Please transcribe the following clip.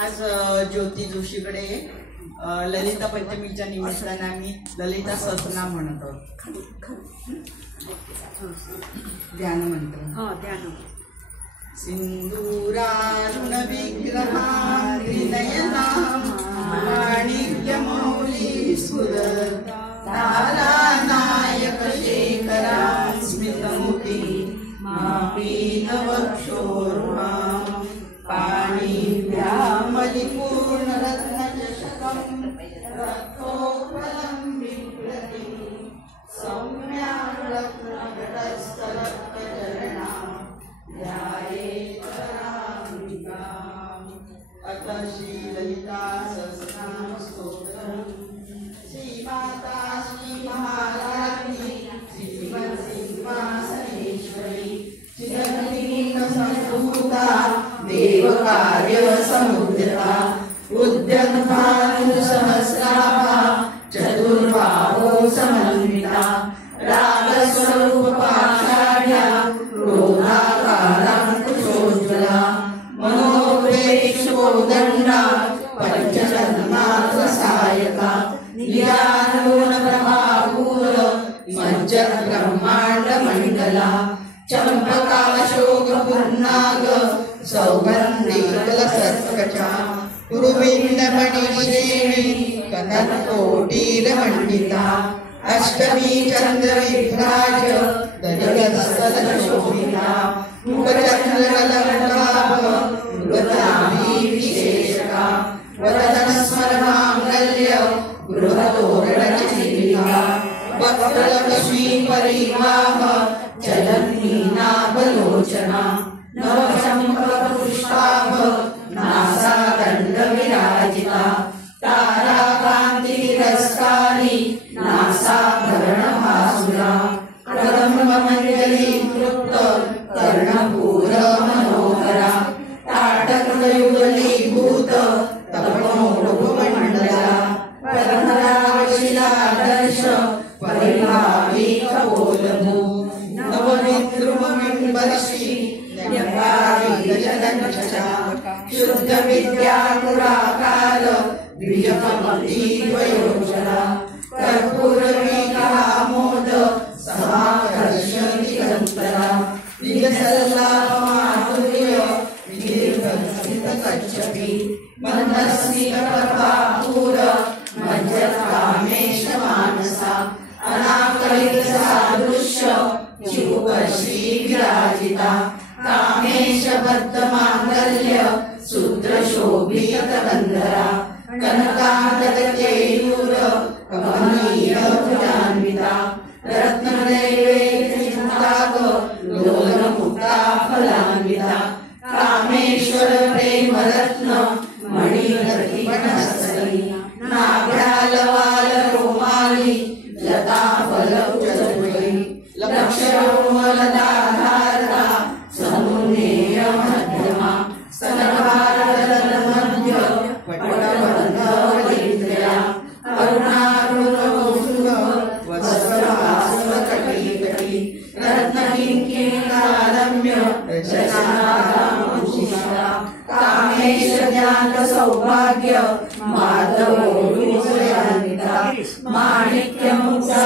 आज ज्योती जोशीकडे ललिता पंचमीच्या निमित्ताने आम्ही ललिता सहस्रनाम म्हणत आहोत. ध्यान मंत्र. ध्यान. सिंदूरारुण विग्रहा त्रिनयना माणिक्यमौली स्फुरत् तारानायक शेखरा स्मितमुखी मापीतवक्षोरुहा पाणिभ्यामलिपूर्णरत्नचषकं रक्तोपलं बिभ्रति सौम्यालग्नघटस्थलक्तचरणा ध्यायेत्पराम्बिकाम्. अथ श्रीललिता सहस्रनाम स्तोत्रम्. श्रीमाता श्रीमहाराज्ञी श्रीमत्सिंहासनेश्वरी चिरंजीवसंभूता देवकार्य समुद्रता उद्यद्भानुसहस्राभा चतुर्बाहो समन्विता रागस्वरूपपाषाढ्या क्रोधाकाराङ्कुशोज्ज्वला मनोवेक्षोदण्डा पञ्चजन्मार्थसायका निरानूनप्रभापूर मज्जब्रह्माण्डमण्डला चम्पकाशोकपूर्णाग सौगन्धिकलसत्कचा कुरुविन्दमणिश्रेणी कनत्कोटीरमण्डिता अष्टमी चन्द्रविभ्राज दलितस्थलशोभिता मुखचन्द्रलङ्काभ मृगतामी विशेषका वरदनस्मरमाङ्गल्य गृहतोरणचिलिका वक्त्रलक्ष्मीपरिवाह चलन्मीनाभलोचना नवशङ्खपुष्पाभ नासादण्डविराजिता ताराकान्तिरस्तानि नासाभरणभासुरा कदम्बमण्डलीकृत कर्णपूरमनोहरा ताटकयुगलीभूत तपोमण्डला परमराशिलादर्श परिभावी कपोलभू नवविद्रुमबिम्बर्षि न्यकारिदशदंशा शुद्ध विद्यापुराकाल द्विजकमतीद्वयोजला कर्पूरवीकामोद समाकर्षति गन्तरा निजसल्लापमाधुर्य विदीर्घस्थितकच्छपि मन्दस्मितप्रभापूर मज्जकामेशमानसा अनाकलितसादृश्य चिबुकश्री विराजिता कामेशबद्धमाङ्गल्य सूत्रशोभितकन्धरा कनकान्तकेयूर कमनीयभुजान्विता रत्नदैवेचिन्ताक लोलमुक्ता फलान्विता कामेश्वर प्रेमरत्न मणिरतिपणस्तरी नाभ्यालवाल रोमाली लता फलकुचतुरी लक्षरोमलदाधारता समुन्नेय मध्यमा स्तनभारतमध्य पटबन्धवलित्रया करुणारुणकौस्तुभ वस्त्रवासवकटीकटी रत्नकिङ्किणीकालम्य रचनारामभूषिता कामेशज्ञातसौभाग्य माधवोरुसयान्विता माणिक्यमुक्ता